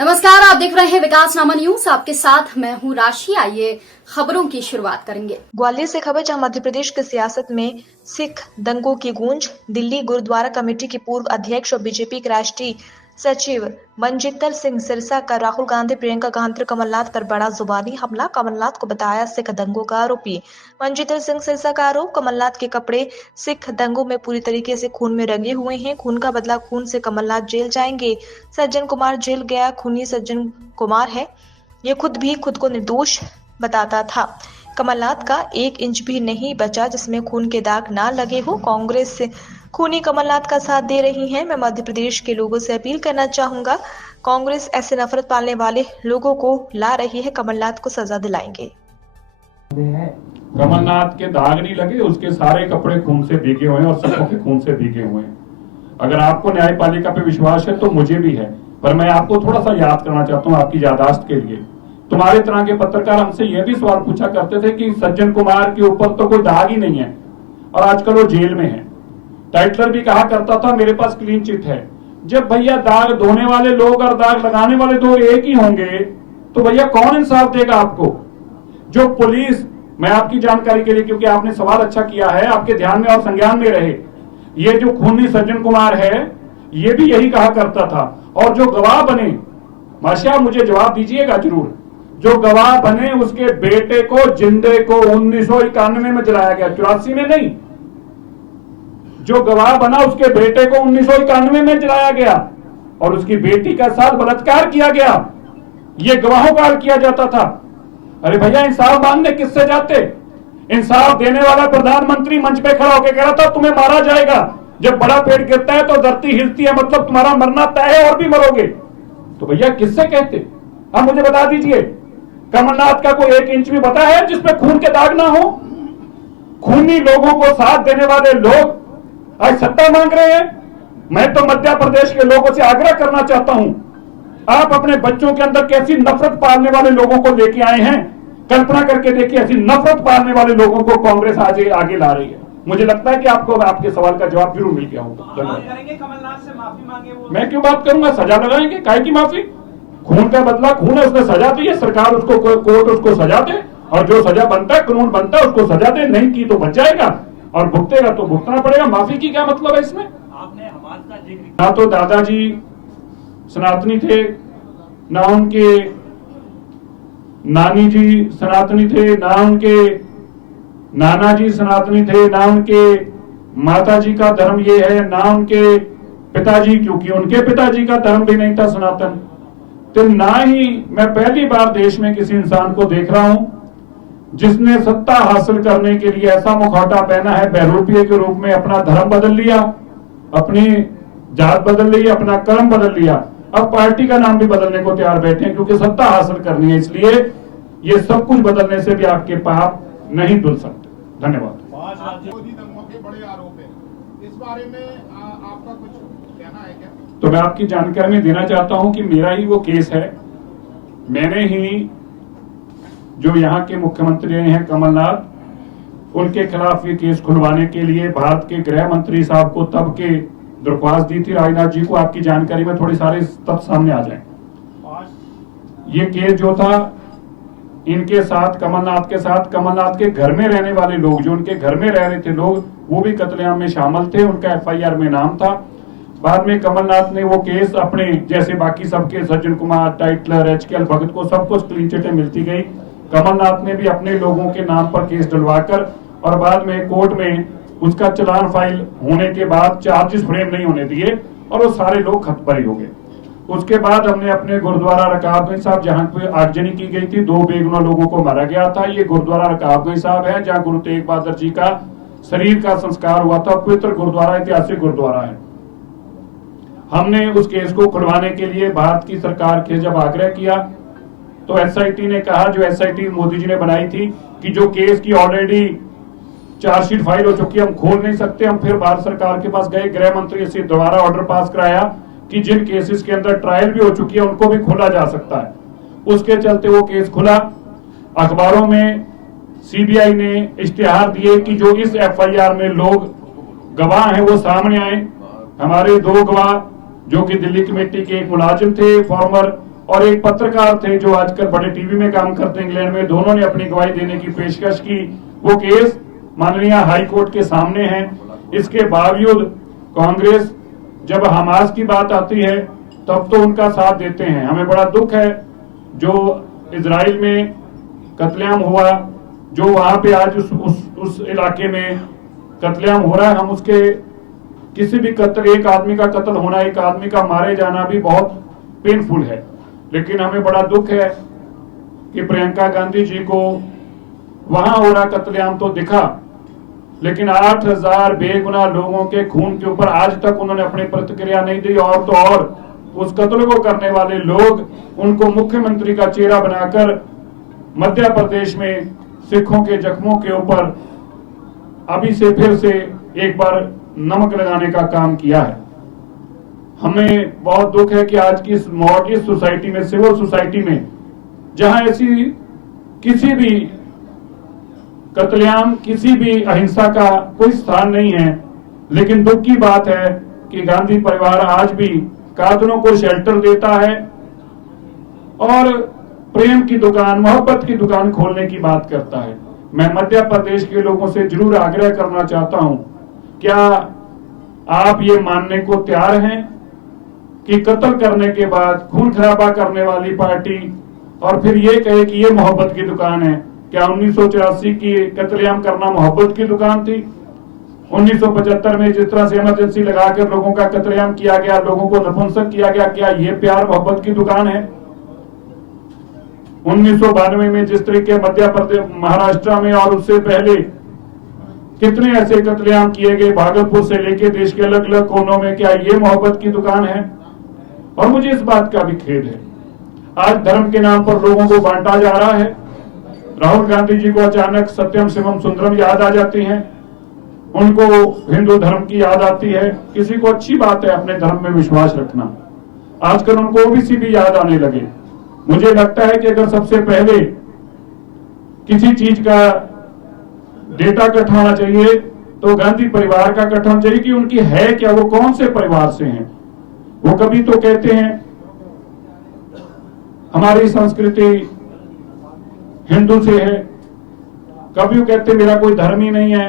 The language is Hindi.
नमस्कार, आप देख रहे हैं विकासनामा न्यूज। आपके साथ मैं हूं राशि। आइए खबरों की शुरुआत करेंगे। ग्वालियर से खबर, जहां मध्य प्रदेश की सियासत में सिख दंगों की गूंज। दिल्ली गुरुद्वारा कमेटी के पूर्व अध्यक्ष और बीजेपी के राष्ट्रीय सचिव मनजिंदर सिंह सिरसा का राहुल गांधी, प्रियंका गांधी, कमलनाथ पर बड़ा जुबानी हमला। कमलनाथ को बताया सिख दंगों का आरोपी। मनजिंदर सिंह सिरसा का आरोप, कमलनाथ के कपड़े सिख दंगों में पूरी तरीके से खून में रंगे हुए हैं। खून का बदला खून से कमलनाथ जेल जाएंगे। सज्जन कुमार जेल गया, खूनी सज्जन कुमार है। ये खुद को निर्दोष बताता था। कमलनाथ का 1 इंच भी नहीं बचा जिसमें खून के दाग ना लगे हो। कांग्रेस से खूनी कमलनाथ का साथ दे रही है। मैं मध्य प्रदेश के लोगों से अपील करना चाहूंगा, कांग्रेस ऐसे नफरत पालने वाले लोगों को ला रही है, कमलनाथ को सजा दिलाएंगे। कमलनाथ के दाग नहीं लगे, उसके सारे कपड़े खून से भीगे हुए हैं और सबों के खून से भीगे हुए हैं। अगर आपको न्यायपालिका पे विश्वास है तो मुझे भी है, पर मैं आपको थोड़ा सा याद करना चाहता हूँ आपकी याददाश्त के लिए। तुम्हारे तरह के पत्रकार हमसे यह भी सवाल पूछा करते थे कि सज्जन कुमार के ऊपर तो कोई दाग ही नहीं है और आजकल वो जेल में है। टाइटलर भी कहा करता था मेरे पास क्लीन चिट है। जब भैया दाग धोने वाले लोग और दाग लगाने वाले दो एक ही होंगे तो भैया कौन इंसाफ देगा आपको? जो पुलिस, मैं आपकी जानकारी के लिए, क्योंकि आपने सवाल अच्छा किया है, आपके ध्यान में और संज्ञान में रहे, ये जो खूनी सज्जन कुमार है ये भी यही कहा करता था। और जो गवाह बने, माशा मुझे जवाब दीजिएगा जरूर, जो गवाह बने उसके बेटे को जिंदे को 1991 में जलाया गया, 84 में नहीं। जो गवाह बना उसके बेटे को 1991 में जलाया गया और उसकी बेटी का साथ बलात्कार किया गया। ये गवाहों का हाल किया जाता था। अरे भैया इंसाफ मांगने किससे जाते? इंसाफ देने वाला प्रधानमंत्री मंच पे खड़ा होकर कह रहा था तुम्हें मारा जाएगा। जब बड़ा पेड़ गिरता है तो धरती हिलती है, मतलब तुम्हारा मरना तय है और भी मरोगे। तो भैया किससे कहते? अब मुझे बता दीजिए, कमलनाथ का कोई 1 इंच भी बता है जिसपे खून के दाग ना हो? खूनी लोगों को साथ देने वाले लोग आज सत्ता मांग रहे हैं। मैं तो मध्य प्रदेश के लोगों से आग्रह करना चाहता हूं, आप अपने बच्चों के अंदर कैसी नफरत पालने वाले लोगों को लेके आए हैं। कल्पना करके देखिए, ऐसी नफरत पालने वाले लोगों को कांग्रेस आज आगे ला रही है। मुझे लगता है कि आपको आपके सवाल का जवाब जरूर मिल गया होगा। कमलनाथ से माफी मांगे वो। मैं क्यों बात करूंगा? सजा लगाएंगे, काहे की माफी? खून का बदला खून है, उसने सजा दी है, सरकार उसको, कोर्ट उसको सजा दे और जो सजा बनता है, कानून बनता है, उसको सजा दे। नहीं की तो बच जाएगा और भुगतेगा तो भुगतना पड़ेगा। माफी की क्या मतलब है इसमें? आपने हमारे का जिक्र, ना तो दादाजी सनातनी थे, ना उनके नानी जी सनातनी थे, ना उनके नाना जी सनातनी थे, ना उनके माता जी का धर्म ये है, ना उनके पिताजी, क्योंकि उनके पिताजी का धर्म भी नहीं था सनातन। तो ना ही मैं पहली बार देश में किसी इंसान को देख रहा हूं जिसने सत्ता हासिल करने के लिए ऐसा मुखौटा पहना है, बहरूपिये के रूप में अपना धर्म बदल लिया, अपनी जात बदल ली, अपना कर्म बदल लिया, अब पार्टी का नाम भी बदलने को तैयार बैठे हैं क्योंकि सत्ता हासिल करनी है। इसलिए ये सब कुछ बदलने से भी आपके पाप नहीं धुल सकते। धन्यवाद। मोदी दंगों के बड़े आरोप है, इस बारे में आपका कुछ कहना है क्या? तो मैं आपकी जानकारी में देना चाहता हूं कि मेरा ही वो केस है। मैंने ही जो यहाँ के मुख्यमंत्री हैं कमलनाथ, उनके खिलाफ ये केस खुलवाने के लिए भारत के गृह मंत्री साहब को तब के दरख्वास्त दी थी, राजनाथ जी को। आपकी जानकारी में थोड़ी सारे तथ्य सामने आ जाए। ये केस जो था इनके साथ, कमलनाथ के साथ, कमलनाथ के घर में रहने वाले लोग, जो उनके घर में रह रहे थे लोग, वो भी कत्लेआम में शामिल थे। उनका FIR में नाम था। बाद में कमलनाथ ने वो केस अपने जैसे बाकी सबके, सज्जन कुमार, टाइटलर, HKL भगत को सब कुछ क्लीन चिटें मिलती गई। कमलनाथ ने भी अपने लोगों के नाम पर केस डलवाकर और बाद में कोर्ट में उसका चलान फाइल होने के बाद चार्जेस फ्रेम नहीं होने दिए और वो सारे लोग खतबरी हो गए। उसके बाद हमने अपने गुरुद्वारा रकाबगंज साहब, जहां पे आगजनी की गई थी, 2 बेगुना लोगों को मारा गया था, ये गुरुद्वारा रकाबगंज साहब है जहां गुरु तेग बहादुर जी का शरीर का संस्कार हुआ था। पवित्र गुरुद्वारा, ऐतिहासिक गुरुद्वारा है। हमने उस केस को खुलवाने के लिए भारत की सरकार के जब आग्रह किया तो SIT ने कहा, जो SIT मोदी जी ने बनाई थी, कि जो केस की ऑलरेडी चार्जशीट फाइल हो चुकी है, हम खोल नहीं सकते। हम फिर भारत सरकार के पास गए, गृह मंत्री से दोबारा ऑर्डर पास कराया कि जिन केसेस के अंदर ट्रायल भी हो चुकी है उनको भी खोला जा सकता है। उसके चलते वो केस खुला। अखबारों में CBI ने इश्तिहार दिए कि जो इस FIR में लोग गवाह हैं वो सामने आए। हमारे 2 गवाह जो कि दिल्ली कमेटी के एक मुलाजिम थे फॉर्मर, और एक पत्रकार थे जो आजकल बड़े टीवी में काम करते हैं इंग्लैंड में, दोनों ने अपनी गवाही देने की पेशकश की। वो केस माननीय हाई कोर्ट के सामने है। इसके बावजूद कांग्रेस जब हमास की बात आती है तब तो उनका साथ देते हैं। हमें बड़ा दुख है जो इजराइल में कत्लेआम हुआ, जो वहां पे आज उस इलाके में कत्लेआम हो रहा है। हम उसके किसी भी कत्ल, एक आदमी का कत्ल होना, एक आदमी का मारे जाना भी बहुत पेनफुल है, लेकिन हमें बड़ा दुख है कि प्रियंका गांधी जी को वहां हो रहा कत्लेआम तो दिखा, लेकिन 8000 बेगुनाह लोगों के खून के ऊपर आज तक उन्होंने अपनी प्रतिक्रिया नहीं दी। और तो और उस कत्ल को करने वाले लोग उनको मुख्यमंत्री का चेहरा बनाकर मध्य प्रदेश में सिखों के जख्मों के ऊपर अभी से फिर से एक बार नमक लगाने का काम किया है। हमें बहुत दुख है कि आज की इस मॉडर्न सोसाइटी में, सिविल सोसाइटी में, जहां ऐसी किसी भी कत्लेआम, किसी भी अहिंसा का कोई स्थान नहीं है, लेकिन दुख की बात है कि गांधी परिवार आज भी कातलों को शेल्टर देता है और प्रेम की दुकान, मोहब्बत की दुकान खोलने की बात करता है। मैं मध्य प्रदेश के लोगों से जरूर आग्रह करना चाहता हूं, क्या आप ये मानने को तैयार हैं कि कत्ल करने के बाद खून खराबा करने वाली पार्टी और फिर ये कहे कि ये मोहब्बत की दुकान है? क्या 1984 की कत्लेआम करना मोहब्बत की दुकान थी? 1975 में जिस तरह से इमरजेंसी लगाकर लोगों का कत्लेआम किया गया, लोगों को नपुंसक किया गया, क्या ये प्यार मोहब्बत की दुकान है? 1992 में जिस तरीके मध्य प्रदेश, महाराष्ट्र में और उससे पहले कितने ऐसे कत्लेआम किए गए भागलपुर से लेके देश के अलग अलग कोनों में, क्या ये मोहब्बत की दुकान है? और मुझे इस बात का भी खेद है, आज धर्म के नाम पर लोगों को बांटा जा रहा है। राहुल गांधी जी को अचानक सत्यम शिवम सुंदरम याद आ जाती हैं, उनको हिंदू धर्म की याद आती है। किसी को अच्छी बात है अपने धर्म में विश्वास रखना, आजकल उनको ओबीसी भी याद आने लगे। मुझे लगता है कि अगर सबसे पहले किसी चीज का डेटा इकट्ठा होना चाहिए तो गांधी परिवार का इकट्ठा होना चाहिए कि उनकी है क्या, वो कौन से परिवार से हैं। वो कभी तो कहते हैं हमारी संस्कृति हिंदू से है, कभी वो कहते मेरा कोई धर्म ही नहीं है,